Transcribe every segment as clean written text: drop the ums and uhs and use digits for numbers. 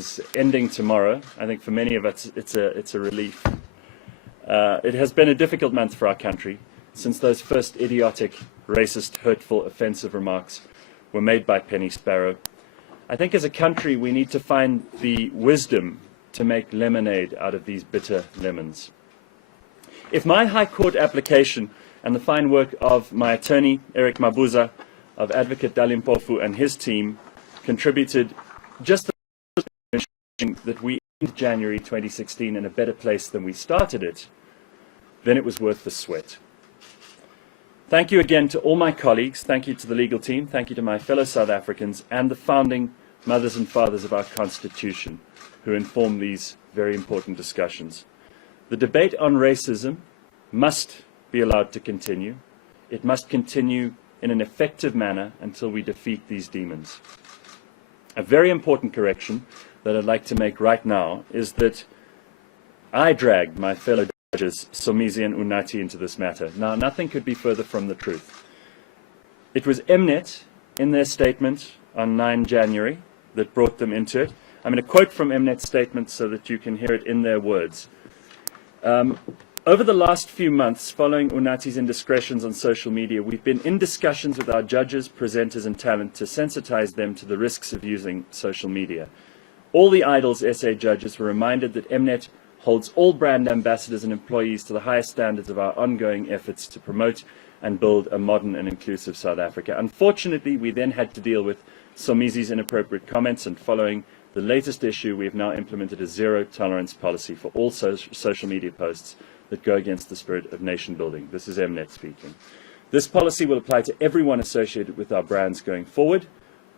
is ending tomorrow. I think for many of us it's a relief. It has been a difficult month for our country since those first idiotic, racist, hurtful, offensive remarks were made by Penny Sparrow. I think as a country we need to find the wisdom to make lemonade out of these bitter lemons. If my High Court application and the fine work of my attorney, Eric Mabuza, of Advocate Dalimpofu and his team contributed just that we ended January 2016 in a better place than we started it, then it was worth the sweat. Thank you again to all my colleagues, thank you to the legal team, thank you to my fellow South Africans and the founding mothers and fathers of our Constitution who informed these very important discussions. The debate on racism must be allowed to continue. It must continue in an effective manner until we defeat these demons. A very important correction that I'd like to make right now is that I dragged my fellow judges, Somizi and Unati, into this matter. Now, nothing could be further from the truth. It was Mnet, in their statement on 9 January, that brought them into it. I'm going to quote from Mnet's statement so that you can hear it in their words. Over the last few months, following Unati's indiscretions on social media, we've been in discussions with our judges, presenters and talent to sensitize them to the risks of using social media. All the Idols SA judges were reminded that Mnet holds all brand ambassadors and employees to the highest standards of our ongoing efforts to promote and build a modern and inclusive South Africa. Unfortunately, we then had to deal with Somizi's inappropriate comments, and following the latest issue, we have now implemented a zero-tolerance policy for all social media posts that go against the spirit of nation building. This is Mnet speaking. This policy will apply to everyone associated with our brands going forward.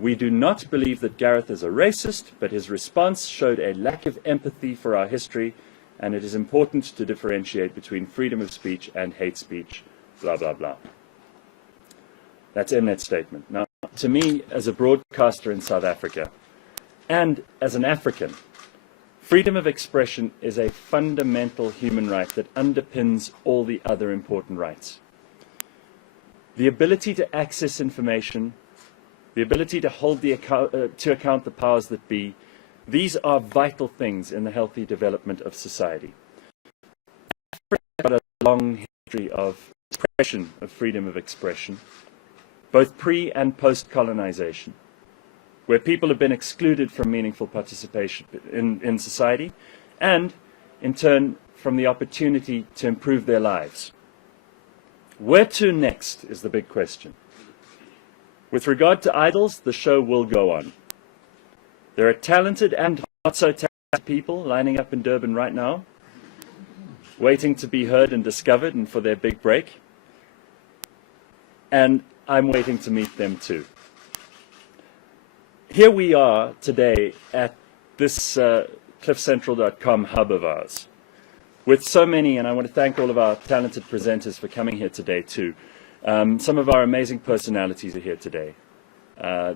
We do not believe that Gareth is a racist, but his response showed a lack of empathy for our history, and it is important to differentiate between freedom of speech and hate speech, blah, blah, blah. That's Mnet's statement. Now, to me, as a broadcaster in South Africa, and as an African, freedom of expression is a fundamental human right that underpins all the other important rights. The ability to access information, the ability to hold to account the powers that be, these are vital things in the healthy development of society. Africa has got a long history of suppression of freedom of expression, both pre- and post-colonization, where people have been excluded from meaningful participation in society, and, in turn, from the opportunity to improve their lives. Where to next is the big question. With regard to Idols, the show will go on. There are talented and not so talented people lining up in Durban right now, waiting to be heard and discovered and for their big break. And I'm waiting to meet them too. Here we are today at this cliffcentral.com hub of ours, with so many, and I want to thank all of our talented presenters for coming here today too. Some of our amazing personalities are here today.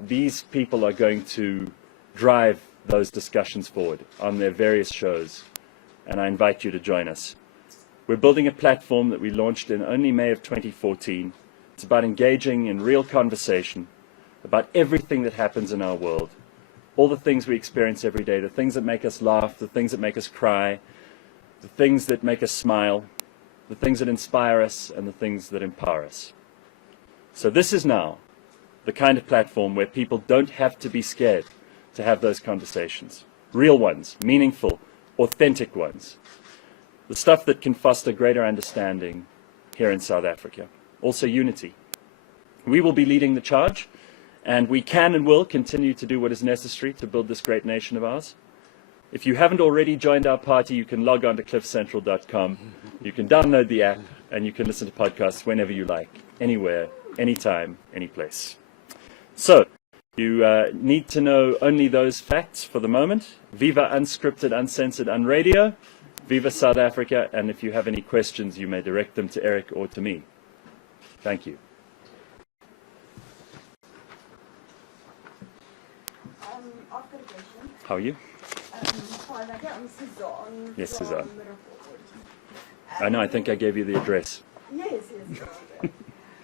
These people are going to drive those discussions forward on their various shows, and I invite you to join us. We're building a platform that we launched in only May of 2014. It's about engaging in real conversation about everything that happens in our world, all the things we experience every day, the things that make us laugh, the things that make us cry, the things that make us smile, the things that inspire us, and the things that empower us. So this is now the kind of platform where people don't have to be scared to have those conversations. Real ones, meaningful, authentic ones. The stuff that can foster greater understanding here in South Africa. Also unity. We will be leading the charge, and we can and will continue to do what is necessary to build this great nation of ours. If you haven't already joined our party, you can log on to cliffcentral.com. You can download the app, and you can listen to podcasts whenever you like, anywhere, anytime, any place. So, you need to know only those facts for the moment. Viva Unscripted, Uncensored, Unradio. Viva South Africa. And if you have any questions, you may direct them to Eric or to me. Thank you. I've got a question. How are you? Fine, okay, I'm Suzanne. Yes, from Suzanne. Liverpool. I know, I think I gave you the address. Yes.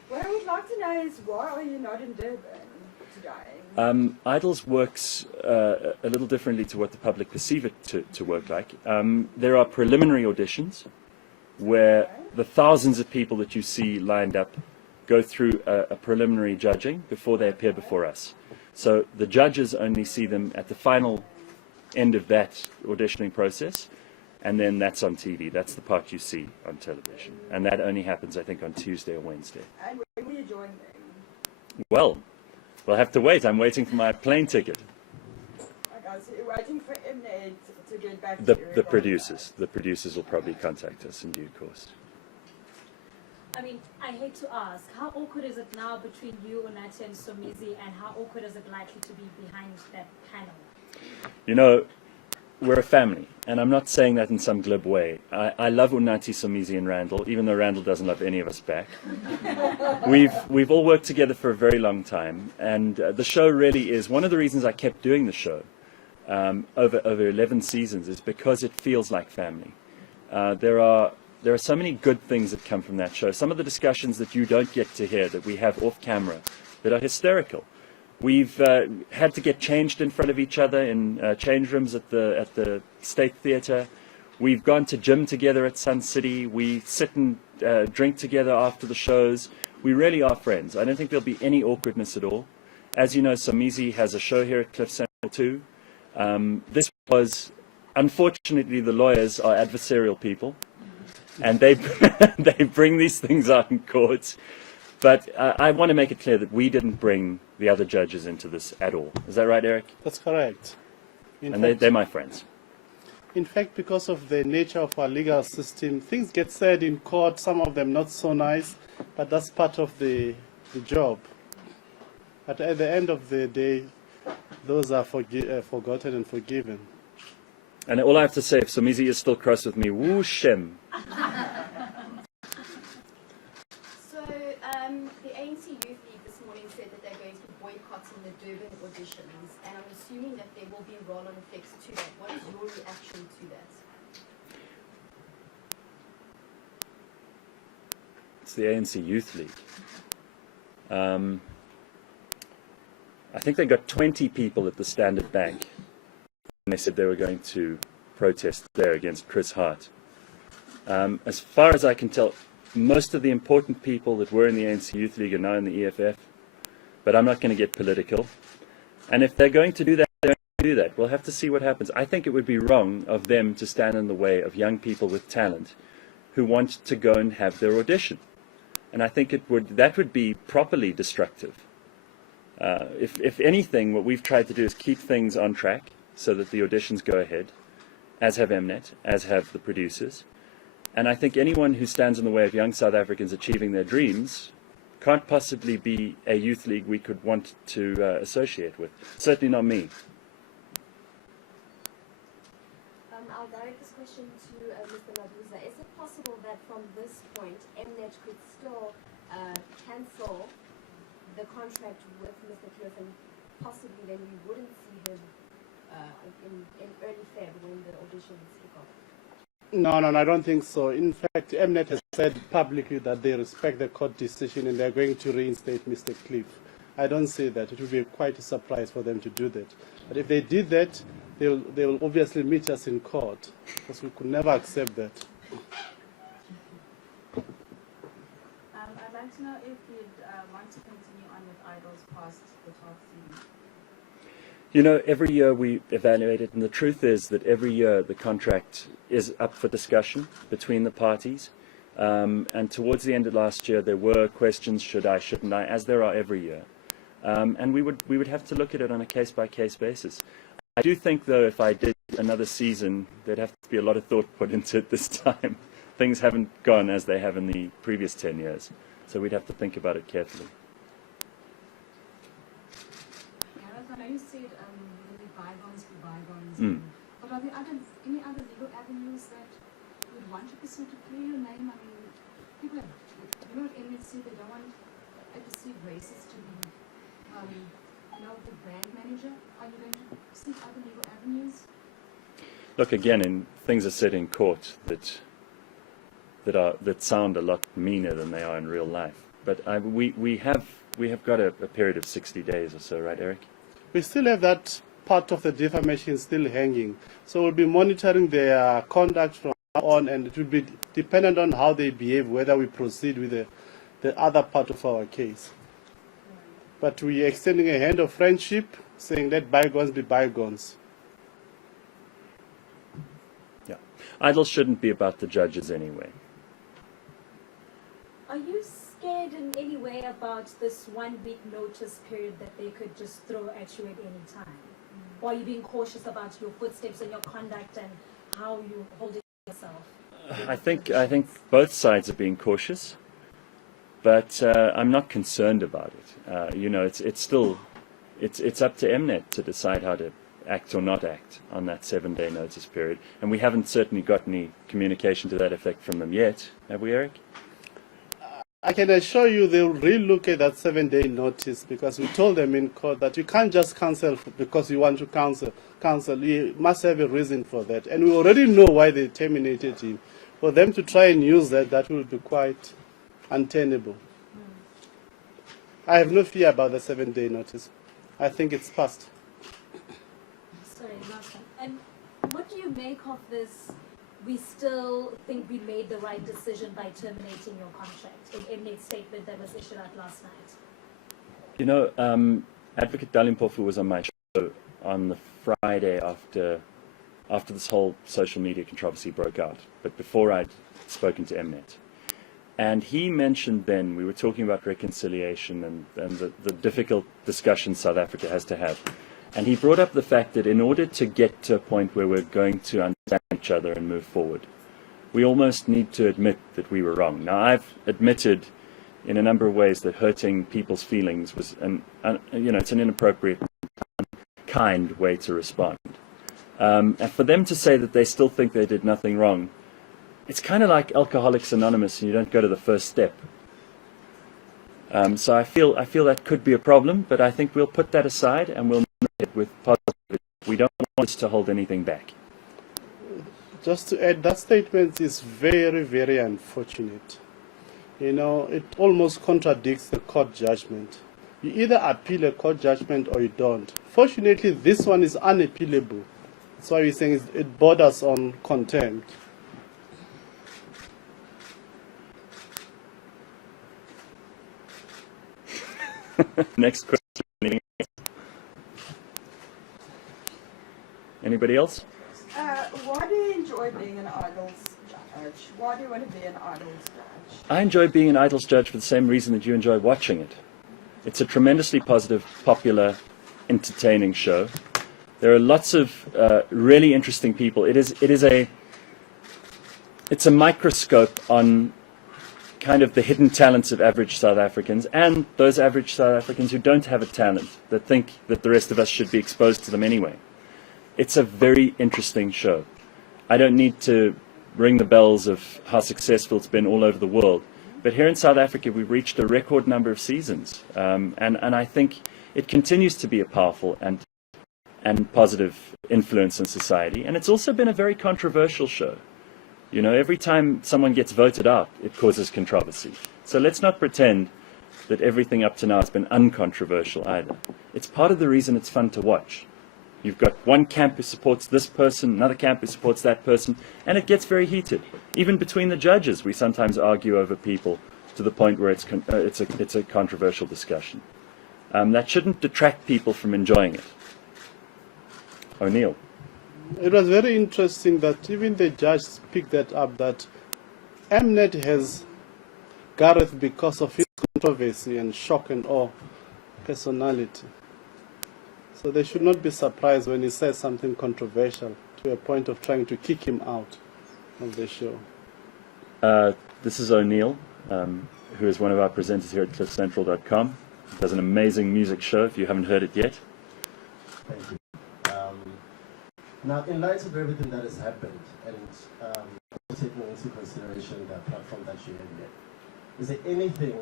What I would like to know is, why are you not in Durban today? Idols works a little differently to what the public perceive it to work like. There are preliminary auditions where the thousands of people that you see lined up go through a preliminary judging before they appear before us. So the judges only see them at the final end of that auditioning process, and then that's on TV. That's the part you see on television. And that only happens, I think, on Tuesday or Wednesday. And when will you join them? Well, we'll have to wait. I'm waiting for my plane ticket. Okay, so you're waiting for Mnet to get back to The you. producers will probably contact us in due course. I mean, I hate to ask, how awkward is it now between you, Onati, and Somizi, and how awkward is it likely to be behind that panel? You know, we're a family, and I'm not saying that in some glib way. I love Unati, Somizi, and Randall, even though Randall doesn't love any of us back. We've all worked together for a very long time, and the show really is one of the reasons I kept doing the show over 11 seasons is because it feels like family. There are so many good things that come from that show. Some of the discussions that you don't get to hear that we have off camera that are hysterical. We've had to get changed in front of each other in change rooms at the State Theatre. We've gone to gym together at Sun City. We sit and drink together after the shows. We really are friends. I don't think there'll be any awkwardness at all. As you know, Somizi has a show here at Cliff Central too. This was, unfortunately, the lawyers are adversarial people, and they they bring these things out in court. But I want to make it clear that we didn't bring the other judges into this at all. Is that right, Eric? That's correct. And they're my friends. In fact, because of the nature of our legal system, things get said in court, some of them not so nice, but that's part of the job. But at the end of the day, those are forgotten and forgiven. And all I have to say, if Somizi is still cross with me, woo shem. The ANC Youth League this morning said that they're going to be boycotting the Durban auditions, and I'm assuming that there will be roll-on effects to that. What is your reaction to that? It's the ANC Youth League. I think they got 20 people at the Standard Bank, and they said they were going to protest there against Chris Hart. As far as I can tell, most of the important people that were in the ANC Youth League are now in the EFF, but I'm not going to get political. And if they're going to do that, they're going to do that. We'll have to see what happens. I think it would be wrong of them to stand in the way of young people with talent who want to go and have their audition. And I think that would be properly destructive. If anything, what we've tried to do is keep things on track so that the auditions go ahead, as have Mnet, as have the producers. And I think anyone who stands in the way of young South Africans achieving their dreams can't possibly be a youth league we could want to associate with. Certainly not me. I'll direct this question to Mr. Mabuza. Is it possible that from this point, Mnet could still cancel the contract with Mr. Cliff, and possibly then we wouldn't see him in early Feb when the auditions kick off? No, I don't think so. In fact, Mnet has said publicly that they respect the court decision and they're going to reinstate Mr. Cliff. I don't see that. It would be quite a surprise for them to do that. But if they did that, they will obviously meet us in court, because we could never accept that. I'd like to know if you'd want to continue on with Idols past the 12th season. You know, every year we evaluate it, and the truth is that every year the contract is up for discussion between the parties. And towards the end of last year, there were questions, should I, shouldn't I, as there are every year. And we would have to look at it on a case-by-case basis. I do think, though, if I did another season, there'd have to be a lot of thought put into it this time. Things haven't gone as they have in the previous 10 years, so we'd have to think about it carefully. I know you said the bygones be bygones. But are there any other legal avenues that you would want to pursue to clear your name? I mean, people have, you know, at MSC, they don't want a perceived racist to be, the brand manager. Are you going to seek other legal avenues? Look, again, things are said in court that sound a lot meaner than they are in real life. But we have got a period of 60 days or so, right, Eric? we still have that part of the defamation still hanging. So we'll be monitoring their conduct from now on, and it will be dependent on how they behave, whether we proceed with the other part of our case. But we are extending a hand of friendship, saying let bygones be bygones. Yeah. Idols shouldn't be about the judges anyway. Are you scared in any way about this 1 week notice period that they could just throw at you at any time? Or are you being cautious about your footsteps and your conduct and how you hold yourself? I think both sides are being cautious, but I'm not concerned about it. You know, it's still it's up to Mnet to decide how to act or not act on that 7-day notice period, and we haven't certainly got any communication to that effect from them yet, have we, Eric? I can assure you they'll re-look at that 7-day notice, because we told them in court that you can't just cancel because you want to cancel. You must have a reason for that. And we already know why they terminated him. For them to try and use that will be quite untenable. I have no fear about the 7-day notice. I think it's passed. Sorry, last one. And what do you make of this? We still think we made the right decision by terminating your contract, in Mnet's statement that was issued out last night. You know, Advocate Dalimpofu was on my show on the Friday after this whole social media controversy broke out, but before I'd spoken to Mnet. And he mentioned then, we were talking about reconciliation and the difficult discussions South Africa has to have. And he brought up the fact that in order to get to a point where we're going to understand each other and move forward, we almost need to admit that we were wrong. Now, I've admitted in a number of ways that hurting people's feelings was, it's an inappropriate, kind way to respond. And for them to say that they still think they did nothing wrong, it's kind of like Alcoholics Anonymous, and you don't go to the first step. So I feel that could be a problem, but I think we'll put that aside and we'll it with positivity. We don't want us to hold anything back. Just to add, that statement is very, very unfortunate. You know, it almost contradicts the court judgment. You either appeal a court judgment or you don't. Fortunately, this one is unappealable. That's why we're saying it borders on contempt. Next question. Anybody else? Why do you enjoy being an idols judge? Why do you want to be an idols judge? I enjoy being an Idols judge for the same reason that you enjoy watching it. It's a tremendously positive, popular, entertaining show. There are lots of really interesting people. It's a microscope on kind of the hidden talents of average South Africans and those average South Africans who don't have a talent, that think that the rest of us should be exposed to them anyway. It's a very interesting show. I don't need to ring the bells of how successful it's been all over the world. But here in South Africa, we've reached a record number of seasons. And I think it continues to be a powerful and positive influence in society. And it's also been a very controversial show. You know, every time someone gets voted out, it causes controversy. So let's not pretend that everything up to now has been uncontroversial either. It's part of the reason it's fun to watch. You've got one camp who supports this person, another camp who supports that person, and it gets very heated. Even between the judges, we sometimes argue over people to the point where it's a controversial discussion. That shouldn't detract people from enjoying it. O'Neill. It was very interesting that even the judge picked that up, that Mnet has Gareth because of his controversy and shock and awe personality. So they should not be surprised when he says something controversial to a point of trying to kick him out of the show. This is O'Neill, who is one of our presenters here at cliffcentral.com. He does an amazing music show, if you haven't heard it yet. Thank you. Now, in light of everything that has happened, and taking into consideration the platform that you have here, is there anything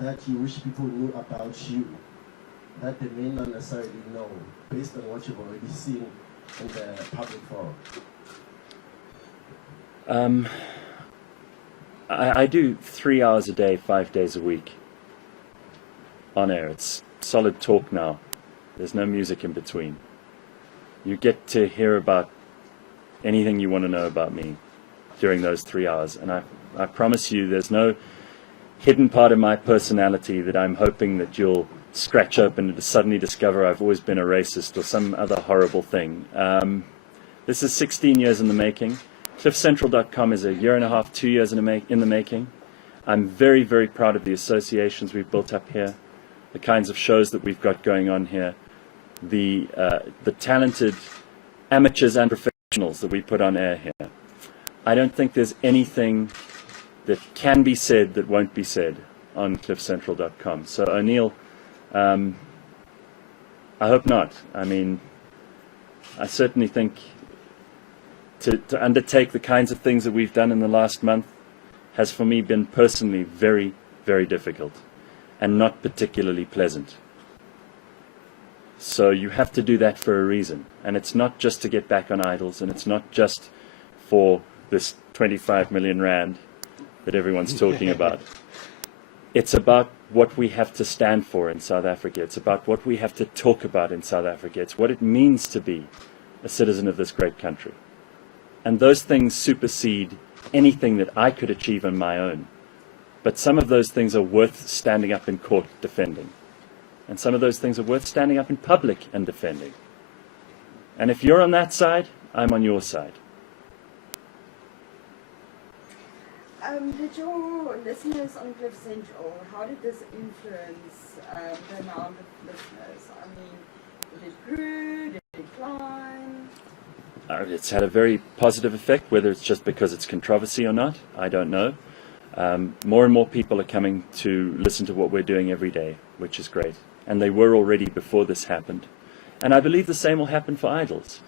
that you wish people knew about you that they may not necessarily know, based on what you've already seen in the public forum? I do 3 hours a day, 5 days a week on air. It's solid talk now. There's no music in between. You get to hear about anything you want to know about me during those 3 hours. And I promise you there's no hidden part of my personality that I'm hoping that you'll scratch open and suddenly discover I've always been a racist or some other horrible thing. This is 16 years in the making. CliffCentral.com is a year and a half, 2 years in the making. I'm very, very proud of the associations we've built up here, the kinds of shows that we've got going on here, the talented amateurs and professionals that we put on air here. I don't think there's anything that can be said that won't be said on CliffCentral.com. So O'Neill, I hope not. I mean, I certainly think to undertake the kinds of things that we've done in the last month has for me been personally very, very difficult and not particularly pleasant. So you have to do that for a reason. And it's not just to get back on Idols, and it's not just for this 25 million rand that everyone's talking about. It's about what we have to stand for in South Africa. It's about what we have to talk about in South Africa. It's what it means to be a citizen of this great country. And those things supersede anything that I could achieve on my own. But some of those things are worth standing up in court defending. And some of those things are worth standing up in public and defending. And if you're on that side, I'm on your side. Did your listeners on Cliff Central, how did this influence the amount of listeners? I mean, did it grow, did it decline? It's had a very positive effect, whether it's just because it's controversy or not, I don't know. More and more people are coming to listen to what we're doing every day, which is great. And they were already before this happened. And I believe the same will happen for Idols.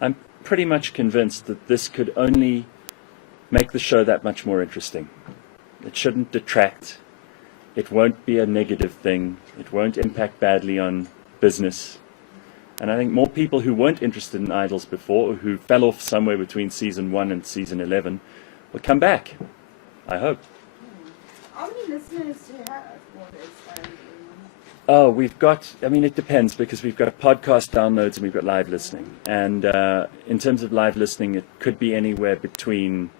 I'm pretty much convinced that this could only make the show that much more interesting. It shouldn't detract. It won't be a negative thing. It won't impact badly on business. And I think more people who weren't interested in Idols before, or who fell off somewhere between season 1 and season 11, will come back. I hope. How many listeners do you have for this? Oh, we've got, I mean, it depends, because we've got podcast downloads and we've got live listening. And in terms of live listening, it could be anywhere between,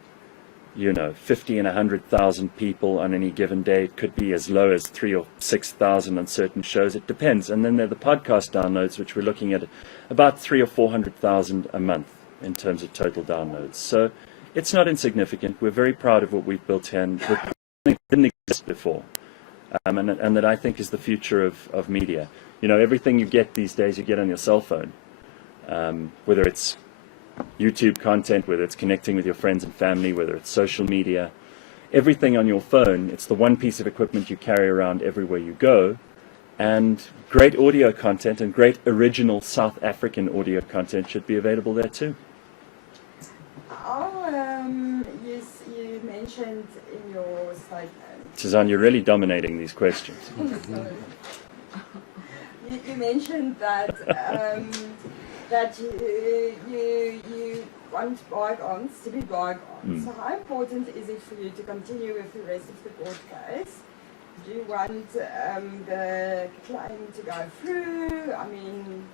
50 and 100,000 people on any given day. It could be as low as 3,000 or 6,000 on certain shows. It depends. And then there are the podcast downloads, which we're looking at about 300,000 or 400,000 a month in terms of total downloads. So it's not insignificant. We're very proud of what we've built here, and it didn't exist before. And that I think is the future of media. Everything you get these days, you get on your cell phone. Whether it's YouTube content, whether it's connecting with your friends and family, whether it's social media, everything on your phone, it's the one piece of equipment you carry around everywhere you go. And great audio content and great original South African audio content should be available there too. You mentioned in your statement. Suzanne, you're really dominating these questions. You mentioned that that you want bygones to be bygones. So how important is it for you to continue with the rest of the court case? Do you want the claim to go through? I mean,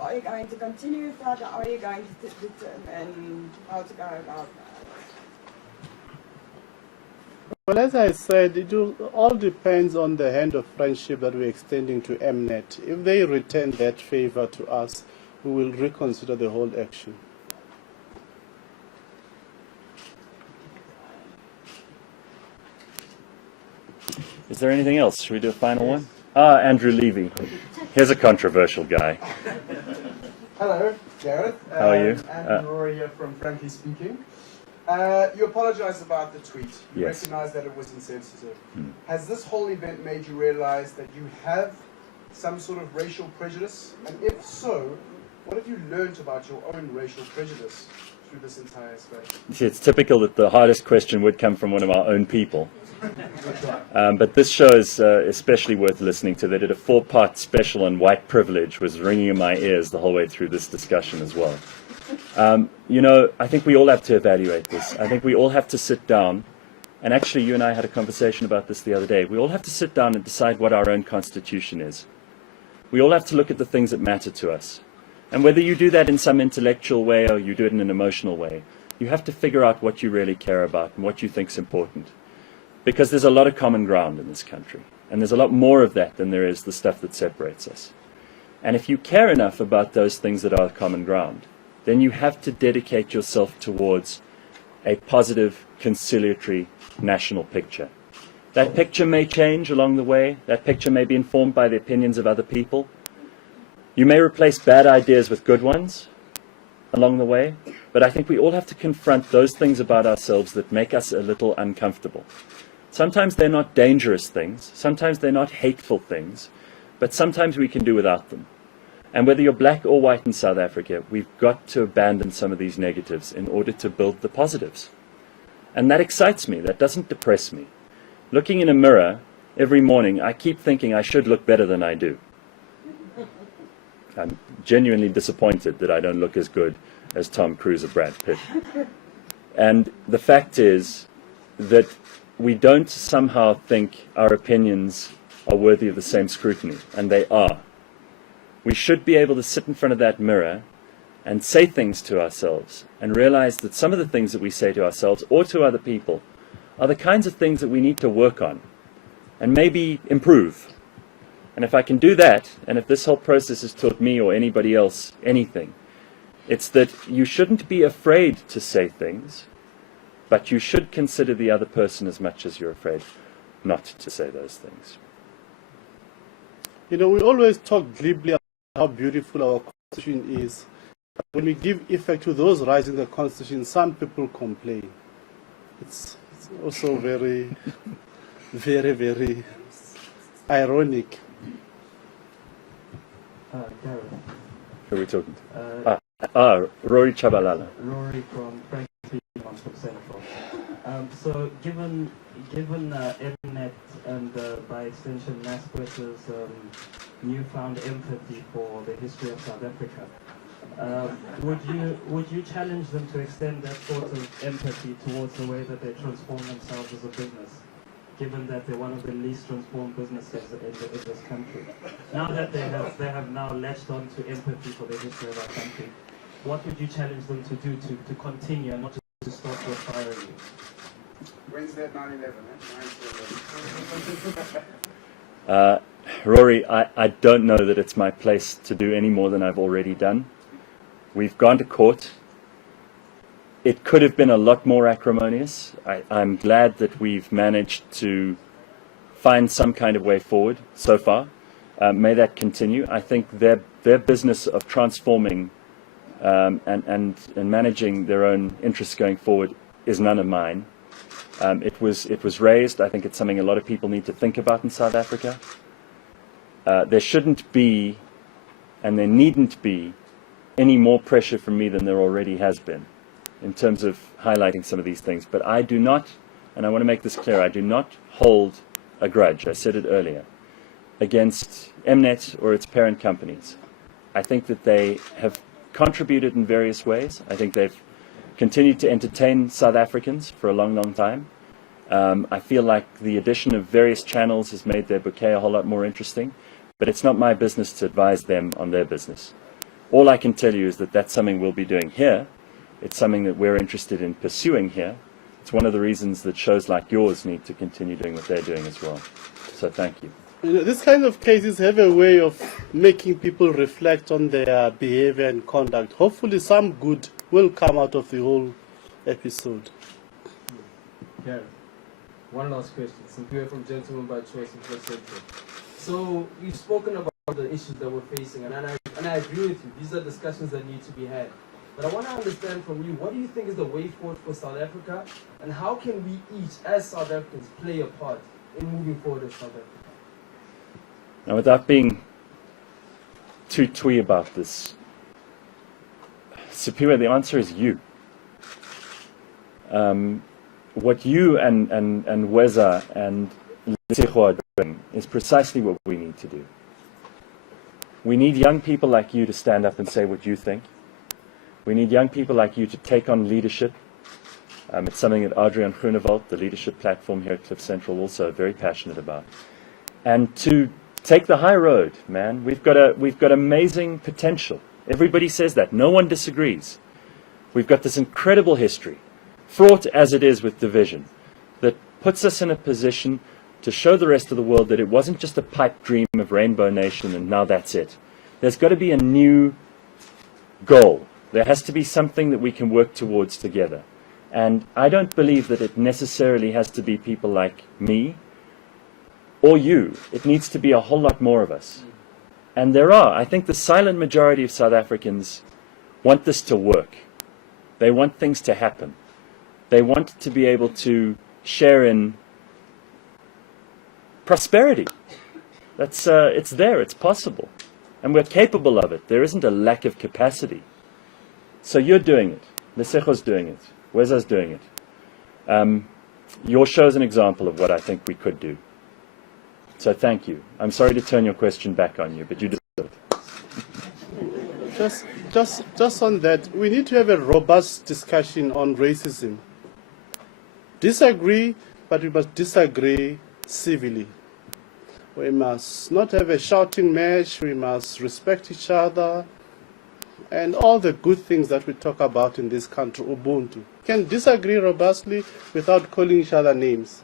are you going to continue with that? Or are you going to determine how to go about that? Well, as I said, it all depends on the hand of friendship that we're extending to Mnet. If they return that favor to us, we will reconsider the whole action. Is there anything else? Should we do a final one? Andrew Levy. Here's a controversial guy. Hello, Gareth. How are you? Andrew Rory here from Frankly Speaking. You apologize about the tweet. You Yes. recognize that it was insensitive. Has this whole event made you realize that you have some sort of racial prejudice? And if so, what have you learned about your own racial prejudice through this entire space? See, it's typical that the hardest question would come from one of our own people. But this show is especially worth listening to. They did a 4-part special on white privilege, was ringing in my ears the whole way through this discussion as well. I think we all have to evaluate this. I think we all have to sit down, and actually you and I had a conversation about this the other day. We all have to sit down and decide what our own constitution is. We all have to look at the things that matter to us. And whether you do that in some intellectual way or you do it in an emotional way, you have to figure out what you really care about and what you think is important. Because there's a lot of common ground in this country. And there's a lot more of that than there is the stuff that separates us. And if you care enough about those things that are common ground, then you have to dedicate yourself towards a positive, conciliatory national picture. That picture may change along the way. That picture may be informed by the opinions of other people. You may replace bad ideas with good ones along the way. But I think we all have to confront those things about ourselves that make us a little uncomfortable. Sometimes they're not dangerous things. Sometimes they're not hateful things. But sometimes we can do without them. And whether you're black or white in South Africa, we've got to abandon some of these negatives in order to build the positives. And that excites me. That doesn't depress me. Looking in a mirror every morning, I keep thinking I should look better than I do. I'm genuinely disappointed that I don't look as good as Tom Cruise or Brad Pitt. And the fact is that we don't somehow think our opinions are worthy of the same scrutiny, and they are. We should be able to sit in front of that mirror and say things to ourselves and realize that some of the things that we say to ourselves or to other people are the kinds of things that we need to work on and maybe improve. And if I can do that, and if this whole process has taught me or anybody else anything, it's that you shouldn't be afraid to say things, but you should consider the other person as much as you're afraid not to say those things. You know, we always talk glibly about how beautiful our Constitution is. When we give effect to those rights in the Constitution, some people complain. It's also very, very, very ironic. Gareth. Who are we talking to? Rory Chabalala. Rory from Franklin from Central. So given Mnet and by extension NASPERS's newfound empathy for the history of South Africa, would you challenge them to extend that sort of empathy towards the way that they transform themselves as a business, given that they're one of the least transformed businesses in this country? Now that they have now latched on to empathy for the history of our country, what would you challenge them to do to continue and not just to stop with firing you? Wednesday at 9/11, Rory, I don't know that it's my place to do any more than I've already done. We've gone to court. It could have been a lot more acrimonious. I'm glad that we've managed to find some kind of way forward so far. May that continue. I think their business of transforming and managing their own interests going forward is none of mine. It was raised. I think it's something a lot of people need to think about in South Africa. There shouldn't be, and there needn't be, any more pressure from me than there already has been in terms of highlighting some of these things. But I do not, and I want to make this clear, I do not hold a grudge, I said it earlier, against Mnet or its parent companies. I think that they have contributed in various ways. I think they've continued to entertain South Africans for a long, long time. I feel like the addition of various channels has made their bouquet a whole lot more interesting, but it's not my business to advise them on their business. All I can tell you is that that's something we'll be doing here. It's something that we're interested in pursuing here. It's one of the reasons that shows like yours need to continue doing what they're doing as well. So thank you. You know, these kind of cases have a way of making people reflect on their behavior and conduct. Hopefully some good will come out of the whole episode. Gareth, one last question. Simply from Gentlemen by Choice in Plus Central. So you've spoken about the issues that we're facing, and I agree with you. These are discussions that need to be had. But I want to understand from you, what do you think is the way forward for South Africa, and how can we each, as South Africans, play a part in moving forward as South Africa? Now, without being too twee about this, Sipiwe, the answer is you. What you and Weza and Lesego are doing is precisely what we need to do. We need young people like you to stand up and say what you think. We need young people like you to take on leadership. It's something that Adrian Groenewald, the leadership platform here at Cliff Central, also very passionate about. And to take the high road, man. We've got amazing potential. Everybody says that. No one disagrees. We've got this incredible history, fraught as it is with division, that puts us in a position to show the rest of the world that it wasn't just a pipe dream of Rainbow Nation and now that's it. There's got to be a new goal. There has to be something that we can work towards together. And I don't believe that it necessarily has to be people like me or you. It needs to be a whole lot more of us. And there are. I think the silent majority of South Africans want this to work. They want things to happen. They want to be able to share in prosperity. It's there, it's possible. And we're capable of it. There isn't a lack of capacity. So you're doing it. Lesego's doing it. Weza's doing it. Your show's an example of what I think we could do. So thank you. I'm sorry to turn your question back on you, but you deserve it. Just on that, we need to have a robust discussion on racism. Disagree, but we must disagree civilly. We must not have a shouting match. We must respect each other. And all the good things that we talk about in this country, Ubuntu. Can disagree robustly without calling each other names.